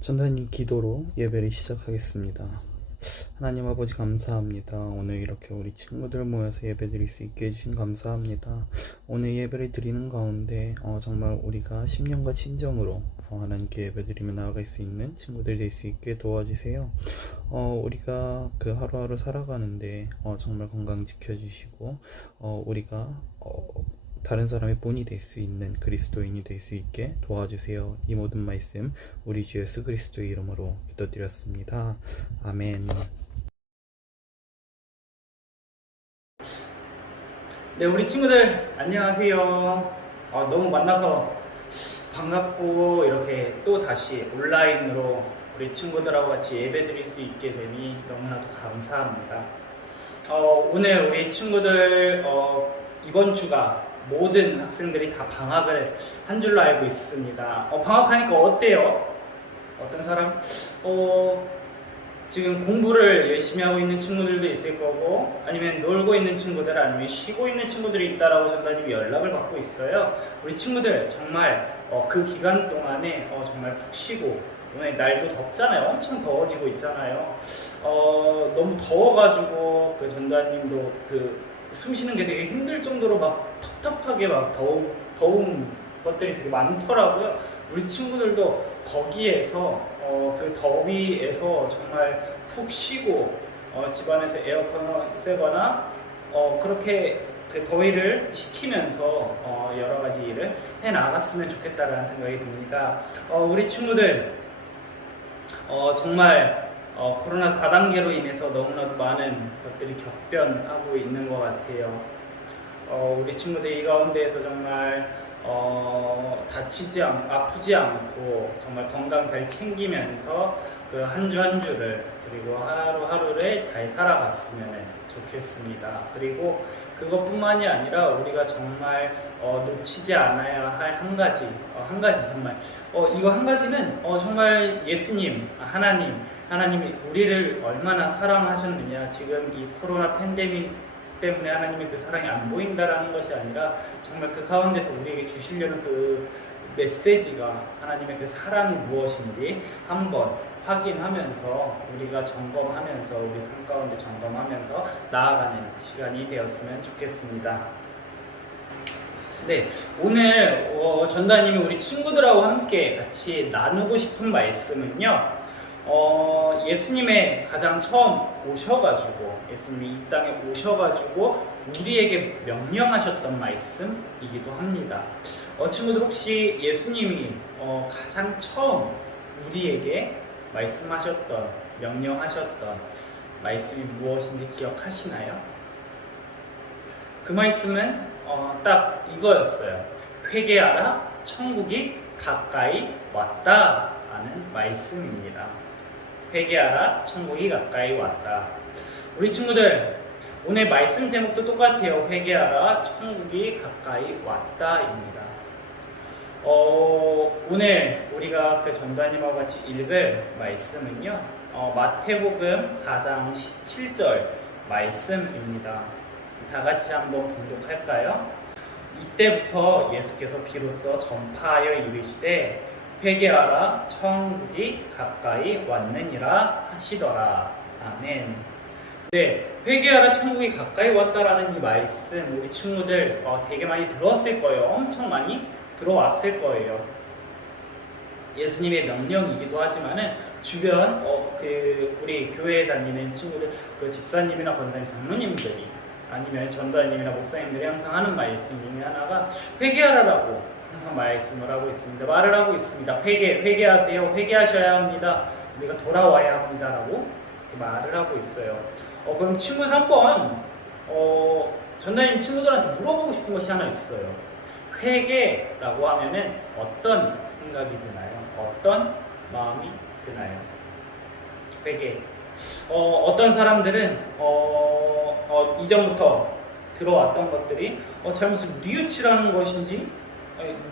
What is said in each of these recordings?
전도님 기도로 예배를 시작하겠습니다. 하나님 아버지 감사합니다. 오늘 이렇게 우리 친구들 모여서 예배 드릴 수 있게 해주신 감사합니다. 오늘 예배를 드리는 가운데 정말 우리가 10년과 진정으로 하나님께 예배 드리며 나아갈 수 있는 친구들 될 수 있게 도와주세요. 우리가 그 하루하루 살아가는데 정말 건강 지켜주시고 우리가 다른 사람의 본이 될 수 있는 그리스도인이 될 수 있게 도와주세요. 이 모든 말씀 우리 주 예수 그리스도의 이름으로 기도드렸습니다. 아멘. 네, 우리 친구들 안녕하세요. 너무 만나서 반갑고 이렇게 또 다시 온라인으로 우리 친구들하고 같이 예배 드릴 수 있게 되니 너무나도 감사합니다. 오늘 우리 친구들 이번 주가 모든 학생들이 다 방학을 한 줄로 알고 있습니다. 방학하니까 어때요? 어떤 사람? 지금 공부를 열심히 하고 있는 친구들도 있을 거고, 아니면 놀고 있는 친구들, 아니면 쉬고 있는 친구들이 있다라고 전도님이 연락을 받고 있어요. 우리 친구들 정말 그 기간 동안에 정말 푹 쉬고, 오늘 날도 덥잖아요. 엄청 더워지고 있잖아요. 너무 더워가지고 그 전도님도 숨 쉬는 게 되게 힘들 정도로 막 텁텁하게 막 더운 것들이 되게 많더라고요. 우리 친구들도 거기에서 그 더위에서 정말 푹 쉬고 집안에서 에어컨을 쓰거나 그렇게 그 더위를 식히면서 여러 가지 일을 해 나갔으면 좋겠다라는 생각이 듭니다. 우리 친구들 정말 코로나 4단계로 인해서 너무나도 많은 것들이 격변하고 있는 것 같아요. 우리 친구들 이 가운데에서 정말 아프지 않고 정말 건강 잘 챙기면서 그 한 주 한 주를 그리고 하루하루를 잘 살아갔으면 좋겠습니다. 그리고 그것뿐만이 아니라 우리가 정말 놓치지 않아야 할 한 가지 정말 이거 한 가지는 정말 예수님, 하나님이 우리를 얼마나 사랑하셨느냐. 지금 이 코로나 팬데믹 때문에 하나님의 그 사랑이 안 보인다라는 것이 아니라 정말 그 가운데서 우리에게 주시려는 그 메시지가 하나님의 그 사랑이 무엇인지 한번 확인하면서 우리가 점검하면서 우리 삶 가운데 점검하면서 나아가는 시간이 되었으면 좋겠습니다. 네, 오늘 전도님이 우리 친구들하고 함께 같이 나누고 싶은 말씀은요. 예수님의 가장 처음 오셔가지고 예수님이 이 땅에 오셔가지고 우리에게 명령하셨던 말씀이기도 합니다. 친구들 혹시 예수님이 가장 처음 우리에게 말씀하셨던 명령하셨던 말씀이 무엇인지 기억하시나요? 그 말씀은 딱 이거였어요. 회개하라, 천국이 가까이 왔다 라는 말씀입니다. 회개하라, 천국이 가까이 왔다. 우리 친구들 오늘 말씀 제목도 똑같아요. 회개하라, 천국이 가까이 왔다입니다. 오늘 우리가 그 전도님하고 같이 읽을 말씀은요, 마태복음 4장 17절 말씀입니다. 다 같이 한번 봉독할까요? 이때부터 예수께서 비로소 전파하여 이르시되 회개하라, 천국이 가까이 왔느니라 하시더라. 아멘. 네, 회개하라, 천국이 가까이 왔다라는 이 말씀 우리 친구들 되게 많이 들었을 거예요. 엄청 많이 들어왔을 거예요. 예수님의 명령이기도 하지만은 주변 우리 교회에 다니는 친구들, 그 집사님이나 권사님, 장로님들이 아니면 전도사님이나 목사님들이 항상 하는 말씀 중에 하나가 회개하라라고 항상 말씀을 하고 있습니다. 말을 하고 있습니다. 회개하세요. 회개하셔야 합니다. 우리가 돌아와야 합니다라고 말을 하고 있어요. 그럼 친구들 한번 전도사님 친구들한테 물어보고 싶은 것이 하나 있어요. 회개라고 하면은 어떤 생각이 드나요? 어떤 마음이 드나요? 회개. 어떤 사람들은 이전부터 들어왔던 것들이 잘못을 뉘우치라는 것인지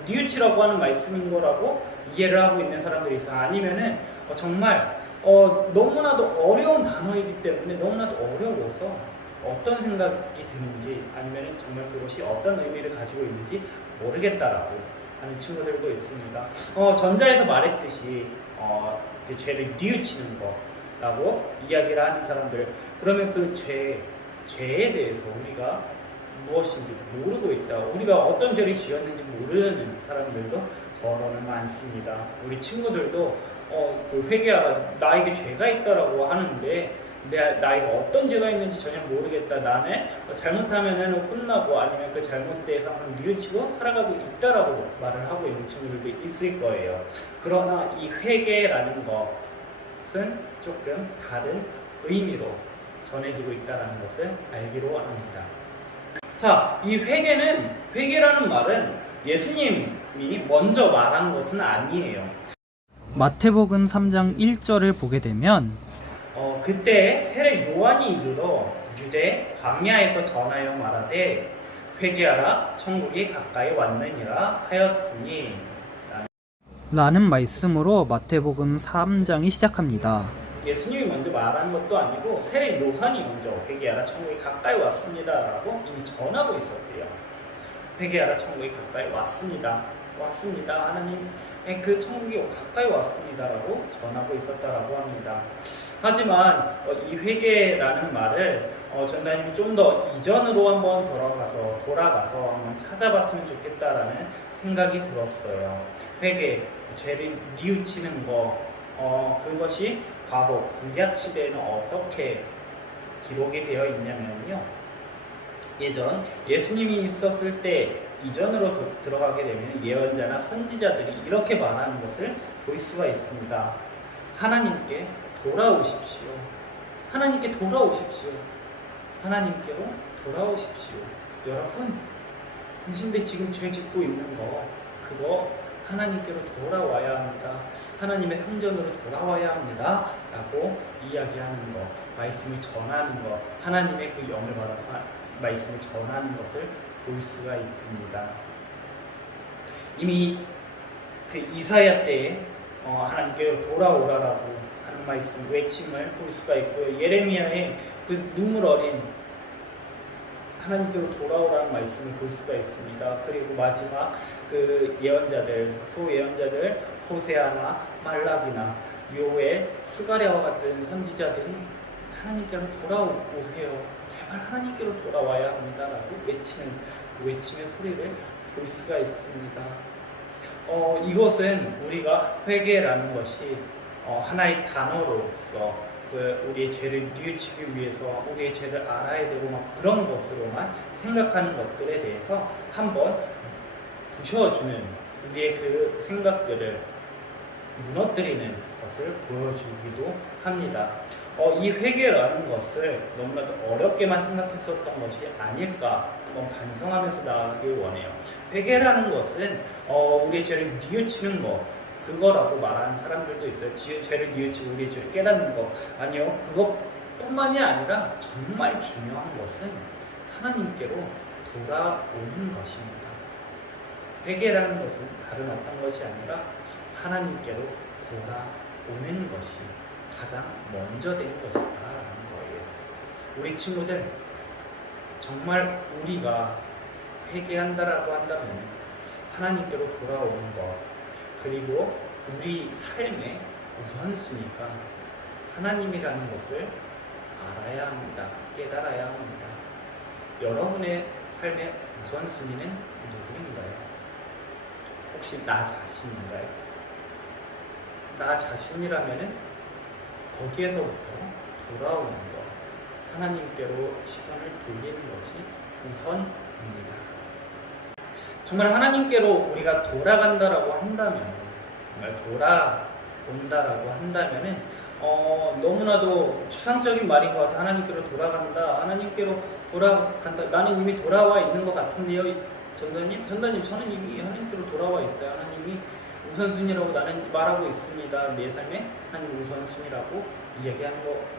뉘우치라고 하는 말씀인 거라고 이해를 하고 있는 사람들이 있어. 아니면은 정말 너무나도 어려운 단어이기 때문에 너무나도 어려워서 어떤 생각이 드는지 아니면 정말 그것이 어떤 의미를 가지고 있는지 모르겠다라고 하는 친구들도 있습니다. 전자에서 말했듯이 그 죄를 뉘우치는 거라고 이야기를 하는 사람들, 그러면 그 죄에 대해서 우리가 무엇인지 모르고 있다, 우리가 어떤 죄를 지었는지 모르는 사람들도 더러는 많습니다. 우리 친구들도 그 회개하라, 나에게 죄가 있다라고 하는데 나에게 어떤 죄가 있는지 전혀 모르겠다, 나는 잘못하면은 혼나고 아니면 그 잘못에 대해서 항상 뉘우치고 살아가고 있다라고 말을 하고 있는 친구들도 있을 거예요. 그러나 이 회개라는 것은 조금 다른 의미로 전해지고 있다는 것을 알기로 합니다. 자, 이 회개라는 말은 예수님이 먼저 말한 것은 아니에요. 마태복음 3장 1절을 보게 되면 그때 세례 요한이 이르러 유대 광야에서 전하여 말하되 회개하라, 천국이 가까이 왔느니라 하였으니 라는 말씀으로 마태복음 3장이 시작합니다. 예수님이 먼저 말한 것도 아니고 세례 요한이 먼저 회개하라, 천국이 가까이 왔습니다라고 이미 전하고 있었대요. 회개하라, 천국이 가까이 왔습니다. 하나님의 그 천국이 가까이 왔습니다라고 전하고 있었다라고 합니다. 하지만 이 회개라는 말을 전도사님이 좀 더 이전으로 한번 돌아가서 한번 찾아봤으면 좋겠다라는 생각이 들었어요. 회개, 죄를 뉘우치는 거, 그것이 과거 구약 시대에는 어떻게 기록이 되어 있냐면요. 예전 예수님이 있었을 때 이전으로 들어가게 되면 예언자나 선지자들이 이렇게 말하는 것을 볼 수가 있습니다. 하나님께 돌아오십시오. 하나님께 돌아오십시오. 하나님께로 돌아오십시오. 여러분, 당신들 지금 죄 짓고 있는 거, 그거 하나님께로 돌아와야 합니다. 하나님의 성전으로 돌아와야 합니다. 라고 이야기하는 거, 말씀을 전하는 거, 하나님의 그 영을 받아서 말씀을 전하는 것을 볼 수가 있습니다. 이미 그 이사야 때에 하나님께로 돌아오라라고 하는 말씀, 외침을 볼 수가 있고요. 예레미야의 그 눈물 어린 하나님께로 돌아오라는 말씀을 볼 수가 있습니다. 그리고 마지막 그 예언자들, 소예언자들, 호세아나 말라기나 요엘, 스가랴와 같은 선지자들이 하나님께로 돌아오세요, 제발 하나님께로 돌아와야 합니다라고 외치는 그 외침의 소리를 볼 수가 있습니다. 이것은 우리가 회개라는 것이 하나의 단어로서 우리의 죄를 뉘우치기 위해서 우리의 죄를 알아야 되고 막 그런 것으로만 생각하는 것들에 대해서 한번 부셔주는, 우리의 그 생각들을 무너뜨리는 것을 보여주기도 합니다. 이 회개라는 것을 너무나도 어렵게만 생각했었던 것이 아닐까 한번 반성하면서 나아가길 원해요. 회개라는 것은 우리의 죄를 뉘우치는 것, 그거라고 말하는 사람들도 있어요. 죄를 뉘우치고 우리의 죄를 깨닫는 것. 아니요, 그것뿐만이 아니라 정말 중요한 것은 하나님께로 돌아오는 것입니다. 회개라는 것은 다른 어떤 것이 아니라 하나님께로 돌아오는 것이 가장 먼저 된 것이다라는 거예요. 우리 친구들, 정말 우리가 회개한다라고 한다면 하나님께로 돌아오는 것, 그리고 우리 삶의 우선순위가 하나님이라는 것을 알아야 합니다. 깨달아야 합니다. 여러분의 삶의 우선순위는 누구인가요? 혹시 나 자신인가요? 나 자신이라면은 거기에서부터 돌아오는 것, 하나님께로 시선을 돌리는 것이 우선입니다. 정말 하나님께로 우리가 돌아간다라고 한다면, 정말 돌아온다라고 한다면은 너무나도 추상적인 말인 것 같아. 하나님께로 돌아간다, 하나님께로 돌아간다. 나는 이미 돌아와 있는 것 같은데요, 전도님, 저는 이미 하나님께로 돌아와 있어요. 하나님이 우선순위라고 나는 말하고 있습니다. 내 삶에 하나님 우선순위라고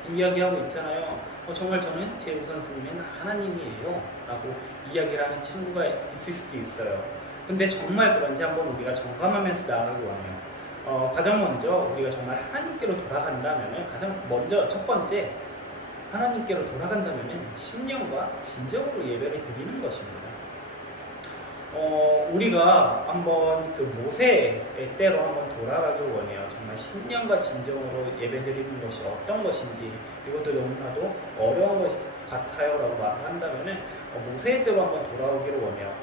이야기하고 있잖아요. 정말 저는 제 우선순위는 하나님이에요 라고 이야기를 하는 친구가 있을 수도 있어요. 근데 정말 그런지 한번 우리가 점검하면서 나아가기 원해요. 가장 먼저 우리가 정말 하나님께로 돌아간다면 가장 먼저 첫 번째 하나님께로 돌아간다면 심령과 진정으로 예배를 드리는 것입니다. 우리가 한번 그 모세의 때로 한번 돌아가길 원해요. 정말 심령과 진정으로 예배드리는 것이 어떤 것인지 이것도 너무나도 어려운 것 같아요라고 말을 한다면은 모세의 때로 한번 돌아오기를 원해요.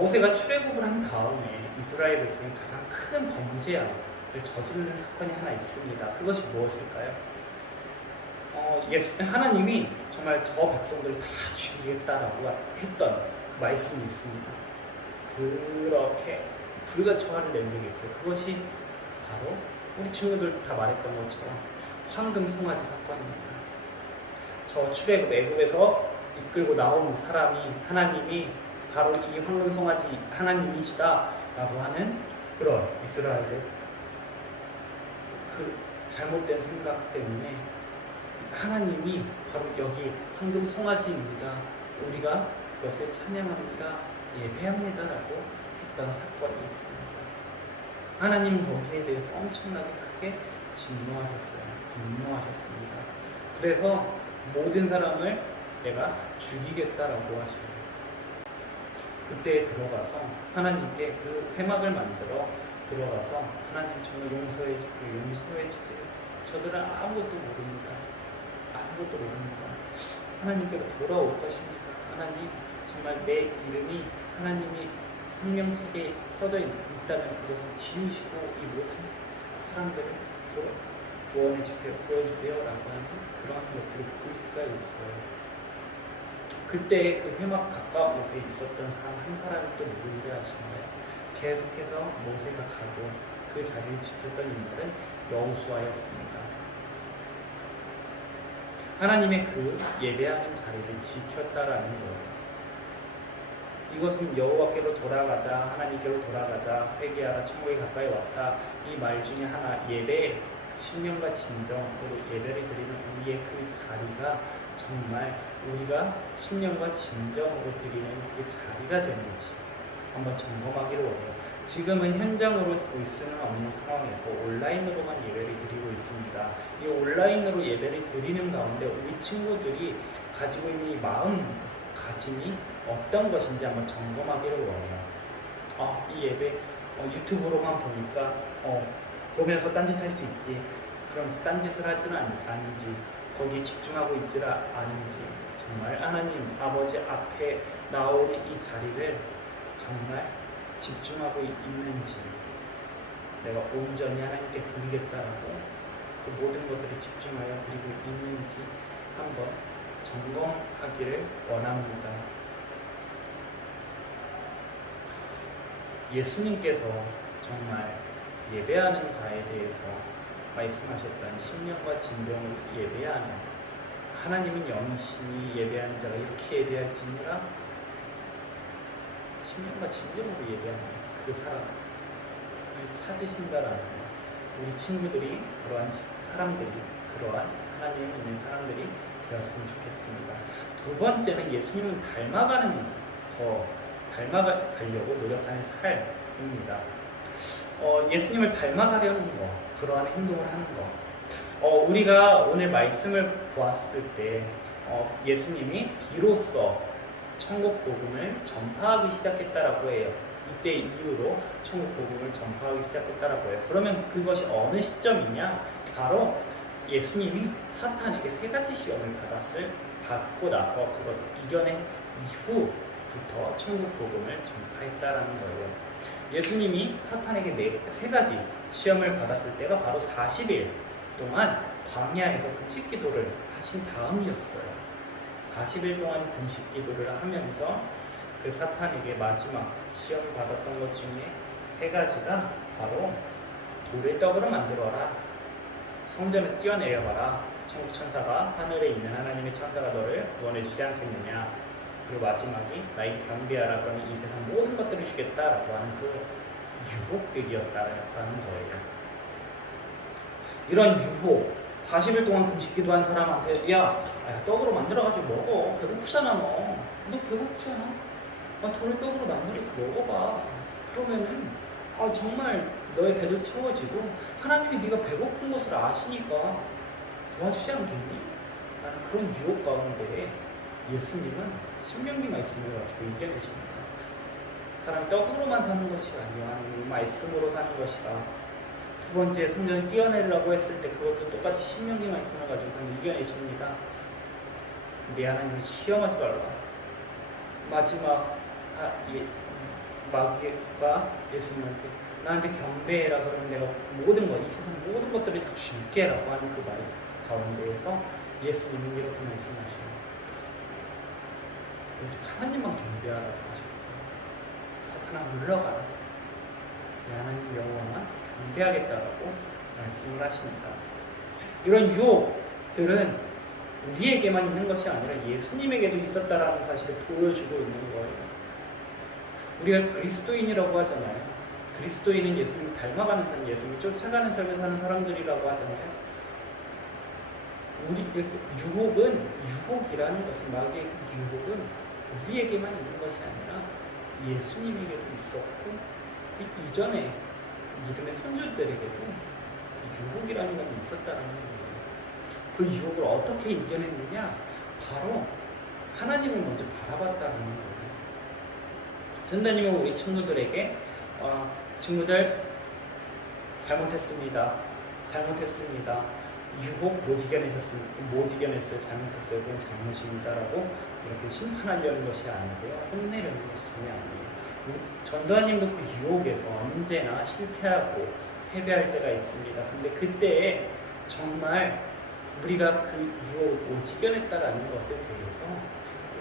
모세가 출애굽을 한 다음에 이스라엘 백성이 가장 큰 범죄를 저지르는 사건이 하나 있습니다. 그것이 무엇일까요? 하나님이 정말 저 백성들을 다 죽이겠다라고 했던 그 말씀이 있습니다. 그렇게 불같이 화를 낸 적이 있어요. 그것이 바로 우리 친구들 다 말했던 것처럼 황금 송아지 사건입니다. 저 출애굽 애굽에서 이끌고 나온 사람이 하나님이 바로 이 황금 송아지 하나님이시다라고 하는 그런 이스라엘의 그 잘못된 생각 때문에 하나님이 바로 여기 황금 송아지입니다. 우리가 그것을 찬양합니다. 예배합니다라고 했던 사건이 있습니다. 하나님은 거기에 대해서 엄청나게 크게 진노하셨어요. 분노하셨습니다. 그래서 모든 사람을 내가 죽이겠다라고 하셔요. 그때에 들어가서 하나님께 그 회막을 만들어 들어가서 하나님 정말 용서해 주세요. 용서해 주세요. 저들은 아무것도 모릅니다. 아무것도 모릅니다. 하나님께로 돌아올 것입니다. 하나님 정말 내 이름이 하나님이 생명책에 써져 있다면 그것을 지우시고 이 모든 사람들을 구원해 주세요, 구해주세요 라고 하는 그런 것들을 볼 수가 있어요. 그때 그 회막 가까운 곳에 있었던 사람 한 사람이 또 누구인지 아시나요? 계속해서 모세가 가도 그 자리를 지켰던 인물은 여호수아였습니다. 하나님의 그 예배하는 자리를 지켰다라는 거예요. 이것은 여호와께로 돌아가자, 하나님께로 돌아가자, 회개하라, 천국에 가까이 왔다. 이 말 중에 하나, 예배, 신령과 진정으로 예배를 드리는 우리의 그 자리가 정말 우리가 신령과 진정으로 드리는 그 자리가 되는지 한번 점검하기를 원해요. 지금은 현장으로 볼 수는 없는 상황에서 온라인으로만 예배를 드리고 있습니다. 이 온라인으로 예배를 드리는 가운데 우리 친구들이 가지고 있는 이 마음가짐이 어떤 것인지 한번 점검하기를 원해요. 이 예배 유튜브로만 보니까 보면서 딴짓할 수 있지. 그러면서 딴짓을 하지는 않은지, 거기에 집중하고 있지를 않은지, 정말 하나님 아버지 앞에 나오는 이 자리를 정말 집중하고 있는지, 내가 온전히 하나님께 드리겠다라고 그 모든 것들을 집중하여 드리고 있는지 한번 점검하기를 원합니다. 예수님께서 정말 예배하는 자에 대해서 말씀하셨던 신령과 진정으로 예배하는, 하나님은 영이시니 예배하는 자가 이렇게 예배할지니라, 신령과 진정으로 예배하는 그 사람을 찾으신다라는 것. 우리 친구들이 그러한 사람들이, 그러한 하나님을 믿는 사람들이 되었으면 좋겠습니다. 두 번째는 예수님을 더 닮아가려고 노력하는 삶입니다. 예수님을 닮아가려는 것, 그러한 행동을 하는 것. 우리가 오늘 말씀을 보았을 때 예수님이 비로소 천국 복음을 전파하기 시작했다라고 해요. 이때 이후로 천국 복음을 전파하기 시작했다라고 해요. 그러면 그것이 어느 시점이냐? 바로 예수님이 사탄에게 3가지 시험을 받고 나서 그것을 이겨낸 이후부터 천국 복음을 전파했다라는 거예요. 예수님이 사탄에게 3가지 시험을 받았을 때가 바로 40일 동안 광야에서 금식 기도를 하신 다음이었어요. 40일 동안 금식 기도를 하면서 그 사탄에게 마지막 시험을 받았던 것 중에 3가지가 바로 돌을 떡으로 만들어라, 성전에서 뛰어내려가라, 천국 천사가, 하늘에 있는 하나님의 천사가 너를 구원해 주지 않겠느냐, 그리고 마지막이 나에게 경배하라, 그러면 이 세상 모든 것들을 주겠다라고 하는 그 유혹들이었다라는 거예요. 이런 유혹, 40일 동안 금식 기도한 사람한테 야 떡으로 만들어가지고 먹어. 배고프잖아 너 배고프잖아. 돌을 떡으로 만들어서 먹어봐. 그러면은 정말 너의 배도 채워지고 하나님이 네가 배고픈 것을 아시니까 도와주지 않겠니? 라는 그런 유혹 가운데 예수님은 신명기 말씀을 가지고 이겨내십니다. 사람 떡으로만 사는 것이 아니라 하나님 말씀으로 사는 것이다. 두 번째 성전을 뛰어내려고 했을 때 그것도 똑같이 신명기 말씀을 가지고서는 이겨내십니다. 내 하나님을 시험하지 말라. 마지막 마귀가 예수님한테 나한테 경배해라. 그러면 내가 모든 것, 이 세상 모든 것들을 다 줄게라고 하는 그 말 가운데에서 예수님은 이렇게 말씀하셔요. 오직 하나님만 경배하라고 하셨고 사탄아 물러가라. 내 하나님 여호와만 경배하겠다라고 말씀을 하십니다. 이런 유혹들은 우리에게만 있는 것이 아니라 예수님에게도 있었다라는 사실을 보여주고 있는 거예요. 우리가 그리스도인이라고 하잖아요. 그리스도인은 예수님을 닮아가는 삶, 예수님을 쫓아가는 삶을 사는 사람들이라고 하잖아요. 유혹이라는 것은, 마귀의 유혹은 우리에게만 있는 것이 아니라 예수님에게도 있었고 그 이전에 믿음의 선조들에게도 유혹이라는 것이 있었다는 거예요. 그 유혹을 어떻게 이겨냈느냐? 바로 하나님을 먼저 바라봤다는 거예요. 전도님은 우리 친구들에게 친구들 잘못했습니다. 유혹 못 이겨냈어요. 잘못했어요. 그건 잘못입니다라고 이렇게 심판하려는 것이 아니고요. 혼내려는 것이 전혀 아니에요. 전도님도 그 유혹에서 언제나 실패하고 패배할 때가 있습니다. 근데 그때에 정말 우리가 그 유혹을 못 이겨냈다라는 것에 대해서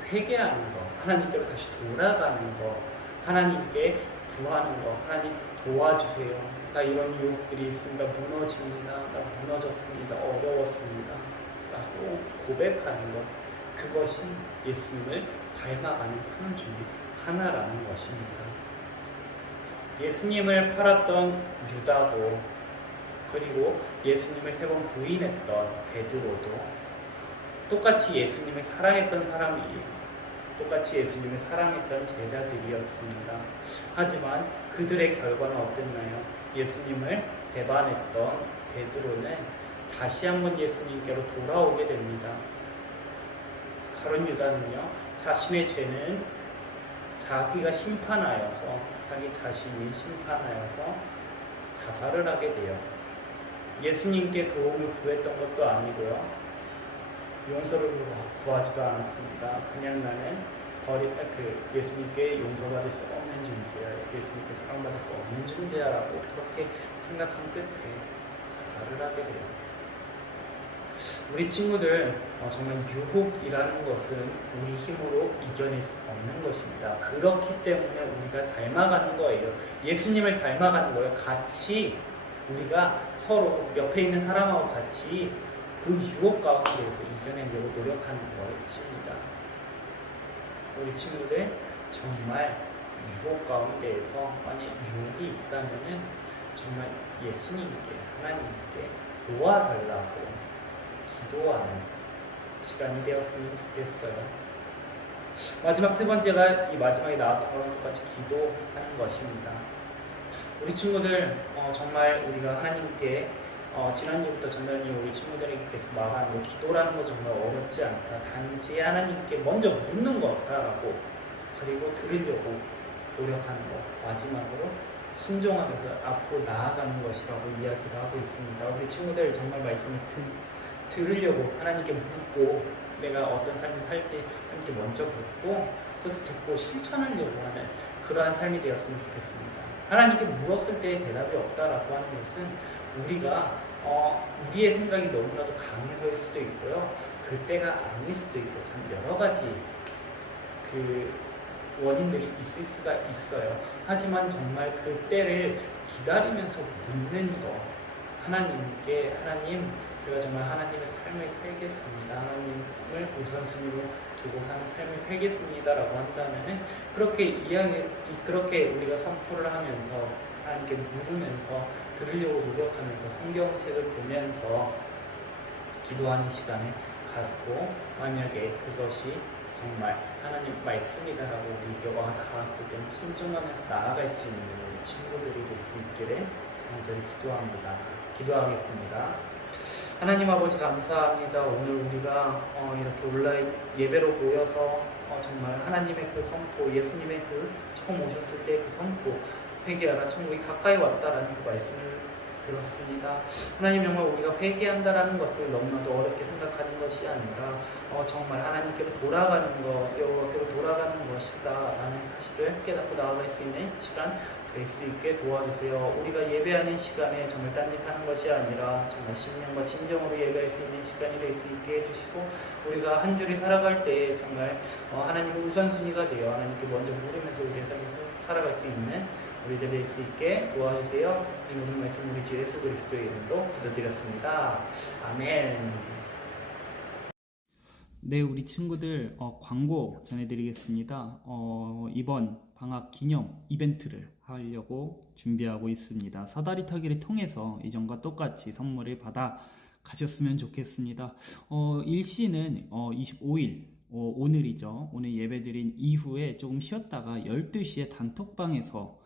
회개하는 것, 하나님께로 다시 돌아가는 것, 하나님께 구하는 것, 하나님 도와주세요. 나 이런 유혹들이 있습니다. 무너집니다. 나 무너졌습니다. 어려웠습니다. 라고 고백하는 것, 그것이 예수님을 닮아가는 삶 중에 하나라는 것입니다. 예수님을 팔았던 유다도, 그리고 예수님을 3번 부인했던 베드로도 똑같이 예수님을 사랑했던 사람이에요. 똑같이 예수님을 사랑했던 제자들이었습니다. 하지만 그들의 결과는 어땠나요? 예수님을 배반했던 베드로는 다시 한번 예수님께로 돌아오게 됩니다. 가룟 유다는요, 자신의 죄는 자기가 심판하여서, 자기 자신이 심판하여서 자살을 하게 돼요. 예수님께 도움을 구했던 것도 아니고요, 용서를 구하지도 않았습니다. 그냥 나는 예수님께 용서받을 수 없는 존재야, 예수님께 사랑받을 수 없는 존재야라고 그렇게 생각한 끝에 자살을 하게 돼요. 우리 친구들, 정말 유혹이라는 것은 우리 힘으로 이겨낼 수 없는 것입니다. 그렇기 때문에 우리가 닮아가는 거예요. 예수님을 닮아가는 거예요. 같이 우리가 서로 옆에 있는 사람하고 같이 그 유혹 가운데에서 이겨내려고 노력하는 것입니다. 우리 친구들, 정말 유혹 가운데에서 만약 유혹이 있다면은 정말 예수님께, 하나님께 도와달라고 기도하는 시간이 되었으면 좋겠어요. 마지막 3번째가 이 마지막에 나왔던 거랑 똑같이 기도하는 것입니다. 우리 친구들, 정말 우리가 하나님께 지난주부터 전단이 우리 친구들에게 계속 말하는 거, 기도라는 거 정말 어렵지 않다. 단지 하나님께 먼저 묻는 거다라고, 그리고 들으려고 노력하는 거, 마지막으로 순종하면서 앞으로 나아가는 것이라고 이야기를 하고 있습니다. 우리 친구들 정말 말씀을 들으려고 하나님께 묻고, 내가 어떤 삶을 살지 하나님께 먼저 묻고, 그것을 듣고 실천하려고 하는 그러한 삶이 되었으면 좋겠습니다. 하나님께 물었을 때 대답이 없다라고 하는 것은 우리가 우리의 생각이 너무나도 강해서일 수도 있고요, 그때가 아닐 수도 있고, 참 여러 가지 그 원인들이 있을 수가 있어요. 하지만 정말 그때를 기다리면서 묻는 거, 하나님께, 하나님, 제가 정말 하나님의 삶을 살겠습니다, 하나님을 우선순위로 두고 사는 삶을 살겠습니다라고 한다면은 그렇게 우리가 선포를 하면서 하나님께 물으면서 들으려고 노력하면서 성경책을 보면서 기도하는 시간을 갖고, 만약에 그것이 정말 하나님 말씀이다라고 우리 여호와가 다가왔을 때 순종하면서 나아갈 수 있는 우리 친구들이 될 수 있기를 간절히 기도합니다. 기도하겠습니다. 하나님 아버지 감사합니다. 오늘 우리가 이렇게 온라인 예배로 모여서 정말 하나님의 그 선포, 예수님의 그 처음 오셨을 때 그 선포, 회개하라 천국이 가까이 왔다라는 그 말씀을 들었습니다. 하나님 정말 우리가 회개한다라는 것을 너무나도 어렵게 생각하는 것이 아니라 정말 하나님께로 돌아가는 것, 여호와께로 돌아가는 것이다라는 사실을 깨닫고 나아갈 수 있는 시간 될 수 있게 도와주세요. 우리가 예배하는 시간에 정말 딴짓하는 것이 아니라 정말 신령과 진정으로 예배할 수 있는 시간이 될 수 있게 해주시고 우리가 한 주를 살아갈 때 정말 하나님의 우선순위가 되어 하나님께 먼저 물으면서 우리의 삶에서 살아갈 수 있는 우리들 될 수 있게 도와주세요. 이 모든 말씀 우리 주 예수 그리스도의 이름으로 기도드렸습니다. 아멘. 네, 우리 친구들 광고 전해드리겠습니다. 이번 방학 기념 이벤트를 하려고 준비하고 있습니다. 사다리 타기를 통해서 이전과 똑같이 선물을 받아 가셨으면 좋겠습니다. 일시는 25일 오늘이죠. 오늘 예배드린 이후에 조금 쉬었다가 12시에 단톡방에서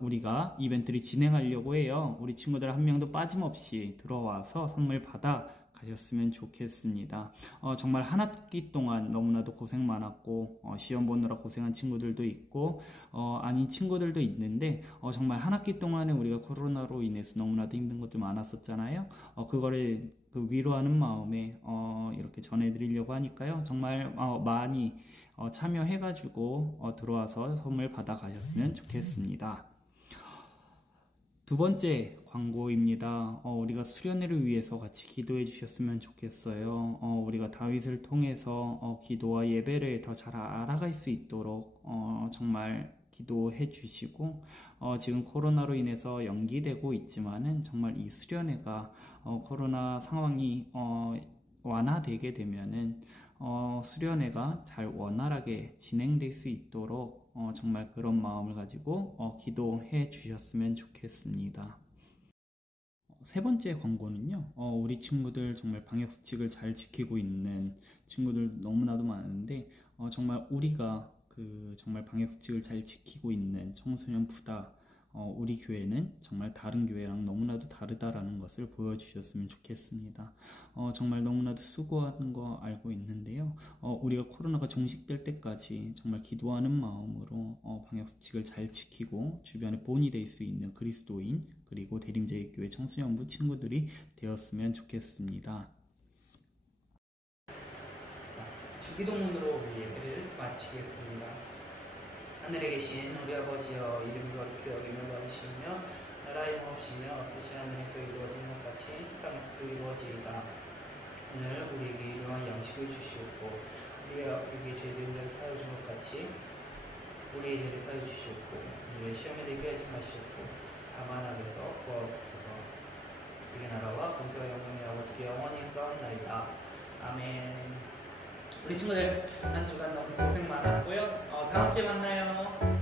우리가 이벤트를 진행하려고 해요. 우리 친구들 한 명도 빠짐없이 들어와서 선물 받아 가셨으면 좋겠습니다. 정말 한 학기 동안 너무나도 고생 많았고 시험 보느라 고생한 친구들도 있고 아닌 친구들도 있는데 정말 한 학기 동안에 우리가 코로나로 인해서 너무나도 힘든 것들 많았었잖아요. 그거를 위로하는 마음에 이렇게 전해드리려고 하니까요. 정말 많이 참여해가지고 들어와서 선물 받아 가셨으면 좋겠습니다. 두 번째 광고입니다. 우리가 수련회를 위해서 같이 기도해 주셨으면 좋겠어요. 우리가 다윗을 통해서 기도와 예배를 더 잘 알아갈 수 있도록 정말 기도해 주시고 지금 코로나로 인해서 연기되고 있지만은 정말 이 수련회가 코로나 상황이 완화되게 되면은 수련회가 잘 원활하게 진행될 수 있도록 정말 그런 마음을 가지고 기도해 주셨으면 좋겠습니다. 세 번째 광고는요, 우리 친구들 정말 방역수칙을 잘 지키고 있는 친구들 너무나도 많은데 정말 우리가 정말 방역수칙을 잘 지키고 있는 청소년 부다 우리 교회는 정말 다른 교회랑 너무나도 다르다라는 것을 보여주셨으면 좋겠습니다. 정말 너무나도 수고하는 거 알고 있는데요. 우리가 코로나가 종식될 때까지 정말 기도하는 마음으로 방역수칙을 잘 지키고 주변에 본이 될 수 있는 그리스도인 그리고 대림제일교회 청소년부 친구들이 되었으면 좋겠습니다. 자, 주기도문으로 우리 예배를 마치겠습니다. 하늘에 계신 우리 아버지여, 이름이 거룩히 여김을 받으시며 나라의 없이며 뜻이 하늘에서 이루어진 것 같이 땅에서도 이루어지이다. 오늘 우리에게 일용할 양식을 주시옵고 우리에게 죄지은 자를 사여 준 것 같이 우리의 죄를 사여 주시옵고 우리의 시험에 들게 하지 마시옵고 다만 악에서 구하옵소서. 그의 나라와 권세와 영광이 아버지께 영원히 있사옵나이다. 아멘. 우리 친구들 한 주간 너무 고생 많았고요. 다음 주에 만나요.